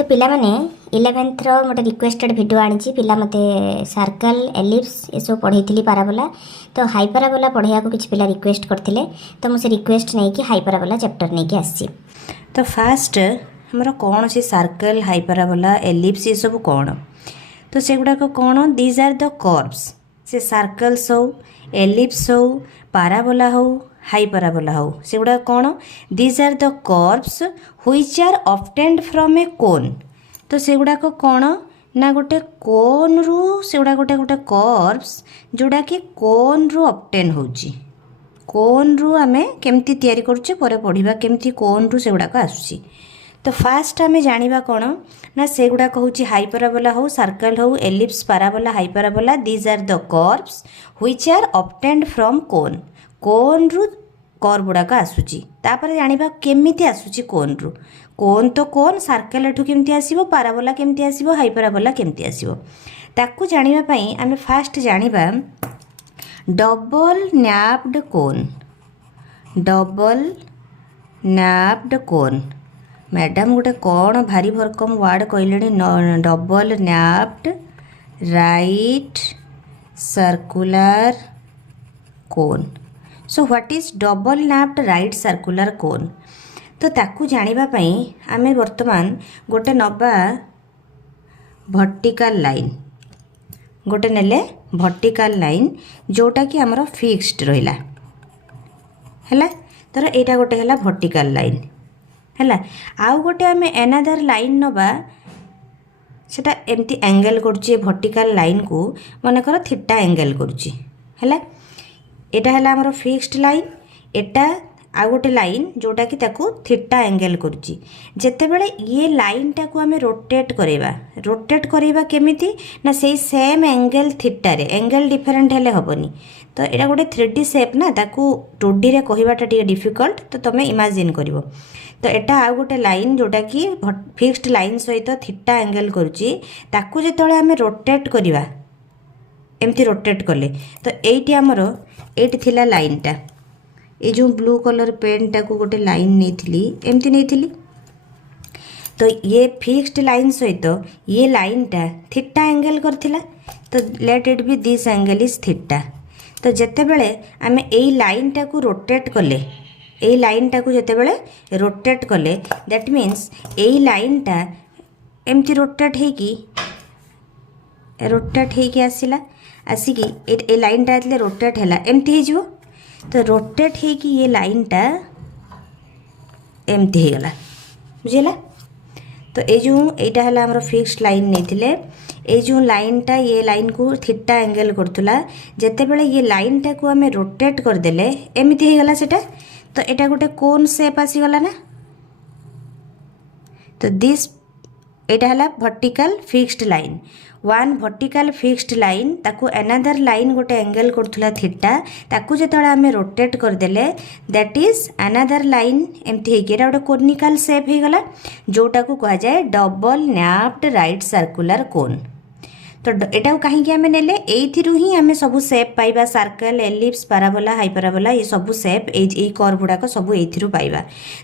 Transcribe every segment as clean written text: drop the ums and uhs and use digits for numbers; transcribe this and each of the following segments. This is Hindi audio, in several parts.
तो पिला माने 11th रो मोटे रिक्वेस्टेड वीडियो आनी पिला मते सर्कल एलिप्स ये सब पढ़ी थी पाराबोला। तो हाइपराबोला पढ़ाया को किसी पिला रिक्वेस्ट करथिले तो मुझे रिक्वेस्ट नहीं कि हाइपराबोला चैप्टर नहीं कि आसी। तो फास्ट हमर कौन से सर्कल हाइपराबोला एलिप्स ये सब कौन तो सेगुड़ा को कौन दीज आर द कर्व्स से सर्कल्स हो एलिप्स हो पाराबोला हो हाइपराबोला हो सेगुड़ा कौन these are the curves which are obtained from a cone. तो सेगुड़ा को कौन ना गोटे कोन रु सेगुड़ा गोटे गोटे कर्व्स जोड़ा कि कोन रु ऑब्टेन होची कोन रु आमे केमती तैयारी करछे परे पढ़िबा केमती कोन रु सेगुड़ा को आसुची। तो फास्ट आमे जानिबा कौन ना सेगुड़ा कहूची हाइपराबोला हो सर्कल हो ellipse parabola hyperbola these are the curves which are obtained from cone cone रु कर्व गुड़ाक आसूची तापर जानिबा केमिति आसूची कोन रु कोन तो कोन सर्कल एठू केमती आसीबो पाराबोला केमती आसीबो हाइपराबोला केमती आसीबो ताकू जानिबा पई आमे फास्ट जानिबा डबल न्याप्ड कोन मैडम गोटे कौन भारी भरकम वर्ड कहले double napped right circular cone. So what is double napped right circular cone तो ताकू जानिबा पई आमे वर्तमान गोटे नबा वर्टिकल लाइन गोटे नेले वर्टिकल लाइन जोटा कि हमर फिक्स्ड रहिला हैला तर एटा गोटे हैला वर्टिकल लाइन हैला आउ गोटे आमे एनादर लाइन नबा सेटा एमती एंगल करछि वर्टिकल लाइन को माने कर थीटा एंगल करछि हैला एटा हैला हमर फिक्स्ड लाइन एटा आ गोटे लाइन जोटा कि ताकू थीटा एंगल करछि जेते बेले ये लाइन टाकू आमे रोटेट करेबा केमिति ना सेही सेम एंगल थीटा रे एंगल डिफरेंट हेले होबनी। तो एटा गोटे 3D शेप ना ताकू 2D रे कहिबाटा टिके डिफिकल्ट तो तमे इमेजिन करिवो। तो एटा आ गोटे लाइन जोटा कि फिक्स्ड लाइन सहित थीटा एंगल करछि ताकू जेतळे आमे रोटेट करिबा एमती रोटेट कले तो एइटी हमरो एइटी थिला लाइनटा ये जो ब्लू कलर पेन टाकू गोटे लाइन नहीं एमती नहीं तो ये फिक्स्ड लाइन सहित ये लाइन टा थीटा एंगल करथिला तो let it be this angle is theta. तो जेते बेले आमे एई लाइन टाकू रोटेट कले एई लाइन टाकू जेते बेले रोटेट कले दैट मीन्स एई लाइन टा एमती रोटेट हेकी आसिला आसिकी ए लाइन टा एतले रोटेट हैला एमती हे जिवो तो रोटेट है कि ये लाइन टा एमती हो गला बुझेला। तो ये जो एटा हला हमर फिक्स्ड लाइन नहीं थिले ये जो लाइन टा ये लाइन को थीटा एंगल करथुला जेते बेले ये लाइन टा को हमें रोटेट कर देले एमती हो गला सेटा तो एटा गोटे कोन शेप आसी गला ना। तो दिस एटा हला vertical fixed line one vertical fixed line ताकू एनादर लाइन गोटे एंगल करथुला थीटा ताकू जेतळे आमे रोटेट कर देले दैट इज अनदर लाइन एमती हे केरा गोटे कोनिकल शेप हे गला जोटा को कहा जाए double napped right circular cone. तो एटा कहीं के आमे नेले एइथिरु ही आमे सब शेप पाइबा सर्कल एलिप्स पाराबोला हाइपराबोला ये सब शेप ए कर्व गुडा को सब एइथिरु पाइबा।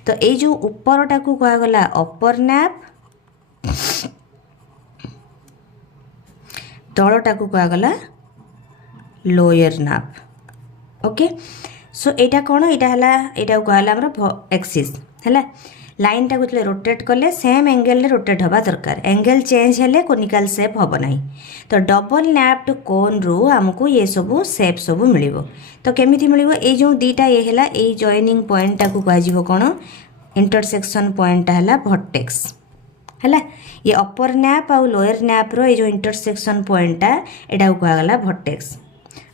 तो ए जो ऊपरटा को कहा गला अपर न्याप तलटा को कहगला लोअर नाप ओके। सो एटा कौन एटा हला एटा कहला हमर एक्सिस हैला लाइन टा को रोटेट कले सेम एंगल रे रोटेट होबा दरकार एंगल चेंज हेले कोनिकल शेप होबो नाही। तो डबल न्याप्ड कोन रो हमको ये सब शेप सब मिलिबो। तो केमिति मिलिबो ए जो दीटा ये हैला ए जॉइनिंग पॉइंट टा को कह जिवो कोन इंटरसेक्शन पॉइंट हैला वर्टेक्स हैला ये अपर न्याप आउ लोअर न्याप रो ये जो इंटरसेक्शन पॉइंटा एटा को कहगला वर्टेक्स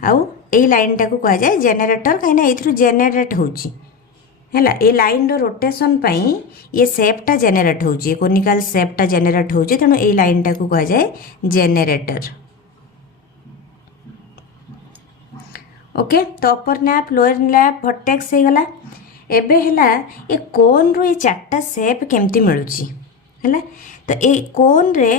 आउ ए लाइन टा को कह जाए जेनरेटर कहिना एथरु जेनरेट होची हैला ए लाइन रो रोटेशन पई ये शेप टा जेनरेट होची कोनिकल शेप टा जेनरेट होची तनो ए लाइन टा को कह जाए जेनरेटर ओके। तो अपर न्याप लोअर न्याप वर्टेक्स हे गला एबे हैला ए कोन रो ए चारटा शेप केमती मिलुची हैला। तो ए कोन रे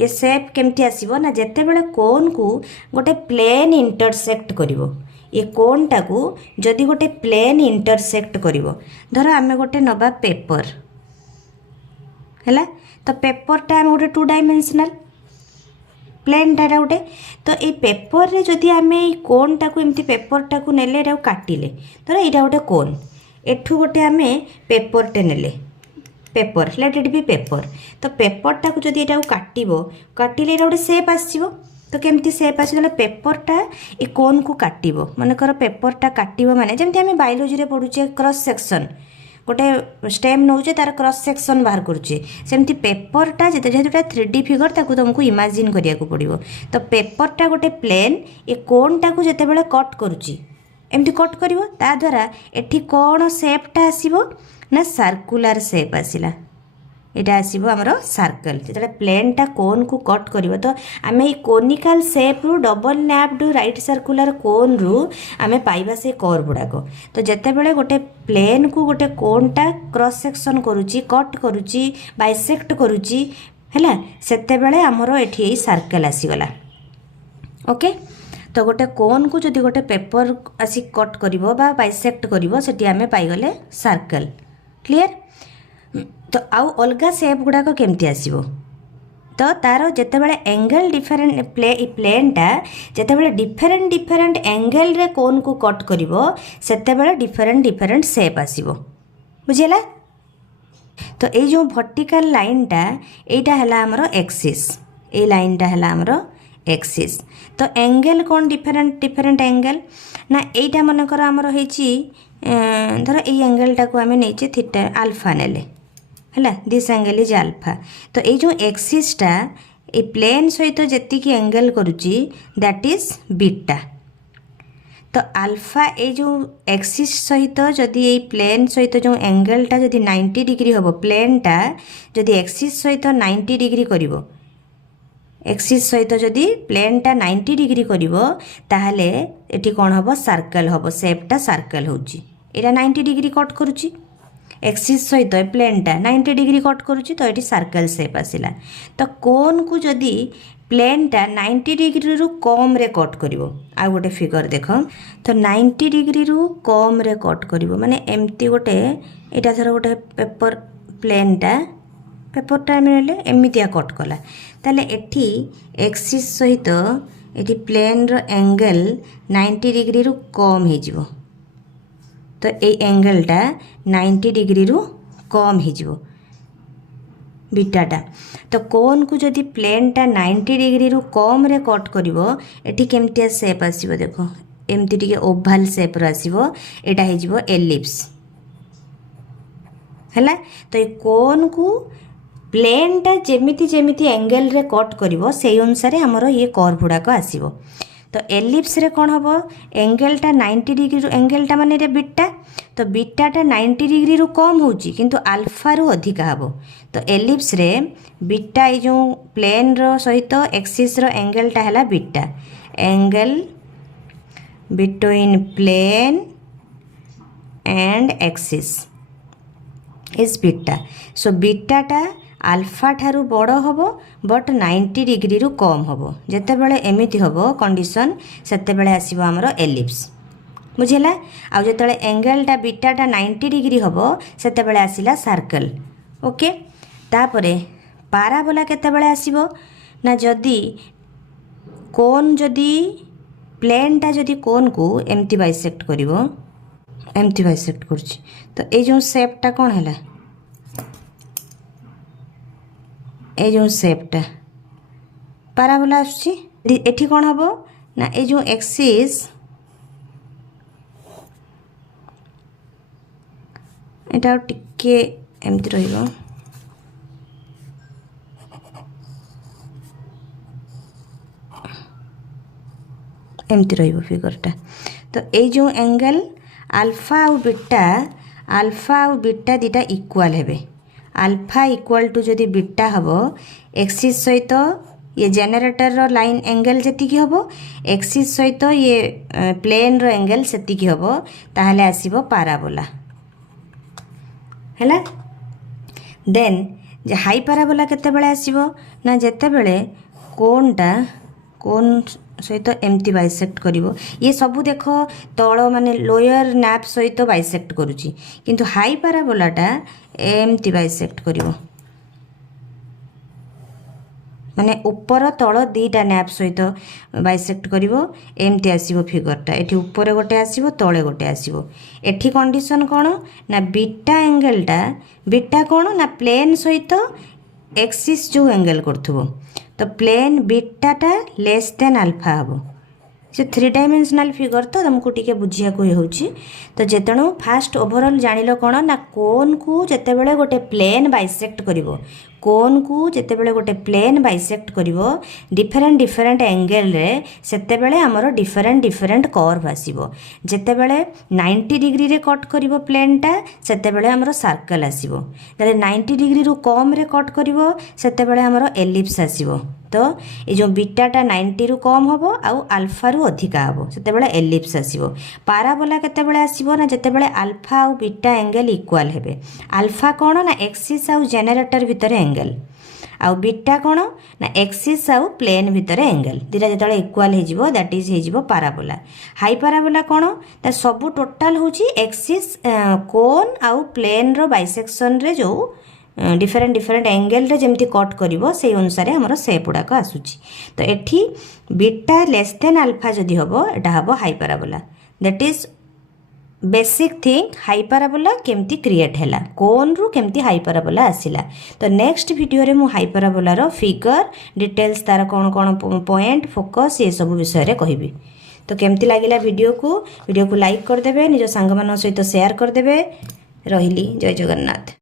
ए शेप केमती आसीबो ना जेते बेले कोन को गोटे प्लेन इंटरसेक्ट करिवो ये कोन टाकू जदि गोटे प्लेन इंटरसेक्ट करिवो धर आमे गोटे नबा पेपर है तो पेपरटा आम गोटे 2 डायमेंशनल प्लेनटा गोटे तो ये पेपर रे जदि आम कोनटा को एमती पेपरटा को नेले काटिले धर यहाँ गोटे कोन एठू गोटे आम पेपरटे नेले paper let it be paper तो पेपरटा को जदि यहाँ काटिले यहाँ गोटे सेप आसो तो केमती सेप आसो पेपरटा ये कोन को काटिबो मनकर पेपरटा काटिबो माने जेमती आम बायोलोजी रे पढुचे क्रॉस सेक्शन गोटे स्टेम नौचे तार क्रॉस सेक्शन बाहर करुचे सेमती पेपरटा जेहेतुटा 3D फिगर ताकू तुमको इमेजिन करिया को पड़िबो तो पेपरटा गोटे प्लेन ये कोनटा को जेतेबेले कट करुची एमती कट करिवो ता द्वारा एठी कोन शेपटा आसीबो ना सर्कुलर शेप आसिला यहाँ आसो आमर सर्कल जो प्लेनटा कोन को कट कर तो आम ये कोनिकाल सेप रु डबल नैप्ड राइट सर्कुलर कोन रु आम पाइबा से कर्व गुड़ाक तो जितेबाला गोटे प्लेन को गोटे कोनटा क्रॉस सेक्शन करुच्ची कट करुच्ची बाइसेक्ट करुच्ची है सेतेबेले आमर ये सर्कल आसीगला ओके तो गोटे कोन को जदि गोटे पेपर आसी कट कर बाइसेक्ट कर आम पाइगले सर्कल क्लियर तो आउ अलगा सेप गुड़ाक केमती आसीबो तो तार जेतेबेले एंगल डिफरेंट प्लेनटा जेतेबेले डिफरेंट डिफरेंट एंगल रे कोन को कट करिवो सेतेबेले डिफरेंट डिफरेंट सेप आसीबो बुझिला तो ये जो वर्टिकल लाइनटा एटा हला हमरो एक्सिस ए लाइनटा हला हमरो एक्सिस तो एंगल कौन डिफरेंट डिफरेंट एंगल ना एटा मनकर हमरो हेची धर ए एंगलटा को आमे नेचे थीटा अल्फा नेले है दिस एंगल इज अल्फा तो ये जो एक्सिसटा ये प्लेन सहित जी एंगल करुच्ची दैट इज बीटा तो अल्फा ये जो एक्सिस सहित जदि ये प्लेन सहित जो एंगलटा जदि 90 डिग्री हम प्लेनटा जदि एक्सिस सहित 90 डिग्री करिवो एक्सिस सहित जदि प्लेनटा 90 डिग्री करिवो ताहले एठी कोन हबो सर्कल हबो शेपटा सर्कल होउची एटा 90 डिग्री कट करुची एक्सिस सहित प्लेनटा 90 डिग्री कट करुच्ची तो ये सर्कल शेप आसला तो कोन को जदि प्लेनटा 90 डिग्री रु कम रे कट करिवो आ गोटे फिगर देख तो 90 डिग्री रु कम रे कट करिवो माने एमती गोटे एटा धर गोटे पेपर प्लेनटा पेपरटा मिले एमितिया कट कला ताले एठी एक्सिस सहित एठी प्लेन रो एंगल 90 डिग्री रु कम हे जिवो तो ये एंगलटा 90 डिग्री रु कम हो बीटाटा तो कोन को जदि प्लेनटा 90 डिग्री रु कम रे कट करिवो एठी केमतिया शेप आसीबो देखो एमती टिके ओभाल शेप रो आसीबो एटा हे जिवो एलिप्स हैला तो ये कोन को प्लेनटा जेमिति जेमिति एंगल रे कट करिवो सेही अनुसार हमरो ये कर्व गुडाक आसीबो तो एलिप्स रे कौन हम एंगलटा 90 डिग्री रु एंगलटा माने रे बीटा तो बीटाटा 90 डिग्री रु कम होची किंतु अल्फा रु अधिक हबो तो एलिप्स रे बीटा ए जो प्लेन रो सहित एक्सिस रो एंगलटा हला beta angle between plane and axis is beta so बीटाटा अल्फा ठारू बड़ हम बट 90 डिग्री रु कम हम जितेबाला एमती हम कंडीशन सेतेबेले आसीबो हमरो एलिप्स बुझेला आ जेतेबेले एंगलटा बीटाटा 90 डिग्री हम सेतेबेले आसीला सर्कल ओके तापरे पाराबोला केतेबेले आसीबो ना जदी कोन जदी प्लेनटा जदी कोन को एमती बाइसेक्ट करिवो एमती बाइसेक्ट करछि तो ए जो शेपटा कोन हैला ए जो शेपटा पाराबोला आछी एठी कोन हबो ना ए जो एक्सिस एटा टिके एमती रहिबो एमती रहिबो फिगरटा तो ए जो एंगल अल्फा और बीटा दीटा इक्वल हेबे अल्फा इक्वल टू जदि बीटा हम एक्सिस सहित ये जेनेरेटर रो लाइन एंगल जी हम एक्सिस सहित ये प्लेन रो एंगल से हम ताहले आसीबो पाराबोला हैला देन हाई पाराबोला केतेबेले आसीबो ना जेतेबेले कोनटा कोन सहित एमती बाइसेक्ट करिवो ये सब देख तल माने लोअर नैप सहित बाइसेक्ट करुची किंतु हाई पाराबोलाटा एमती बाइसेक्ट करिवो माने ऊपर तल दीटा नैप सहित बाइसेक्ट करिवो एमती आसीबो फिगरटा एठी ऊपर गोटे आसीबो तळे गोटे आसीबो एठी कंडीशन कोन ना बीटा एंगलटा बीटा कोन ना प्लेन सहित एक्सिस जो एंगल करथबो तो प्लेन बीटाटा लेस देन अल्फा हबो से 3 डायमेंशनल फिगर तो तुमको टिके बुझिया को होउची तो जेतणो फास्ट ओवरऑल जानिलो कोन ना कोन को जेतेबेले गोटे प्लेन बाइसेक्ट करिवो कोन को जेतेबेले गोटे प्लेन बाइसेक्ट करिवो डिफरेंट डिफरेंट एंगल रे सेतेबेले हमरो डिफरेंट डिफरेंट कर्व आसीबो जेतेबेले 90 डिग्री रे कट करिवो प्लेनटा सेतेबेले हमरो सर्कल आसीबो तले 90 डिग्री रु कम रे कट करिवो सेतेबेले हमरो एलिप्स आसीबो तो ये जो बीटाटा 90 रु कम होबो आउ अल्फा रु अधिका होबो सेतेबेले एलिप्स आसीबो पाराबोला केतेबेले आसीबो ना जेतेबेले अल्फा आउ बीटा एंगल इक्वल हेबे अल्फा कोन ना एक्सिस आउ जनरेटर भितर एंगल आउ बीटा कोन ना एक्सिस आउ प्लेन भितर एंगल दिरा जेतेबेले इक्वल हे जिवो दैट इज हे जिवो पाराबोला हाइपराबोला कोन ता सब टोटल होची एक्सिस कोन आउ प्लेन रो बाइसेक्शन रे जो डिफरेंट डिफरेंट एंगल रे जेमती कट करिवो से अनुसार हमर शेप गुडाक आसुची तो एठी बीटा लेस देन अल्फा जदी हबो एटा हबो हाइपराबोला दैट इज बेसिक थिंग हाइपराबोला केमती क्रिएट हैला कोन रु केमती हाइपराबोला आसिला तो नेक्स्ट वीडियो रे मु हाइपराबोला रो फिगर डिटेल्स तार कोन कोन पॉइंट फोकस ये सब विषय रे कहिबी तो केमती लागिला वीडियो को लाइक कर देबे निजो संग मानन सहित शेयर कर देबे रहिली जय जगन्नाथ।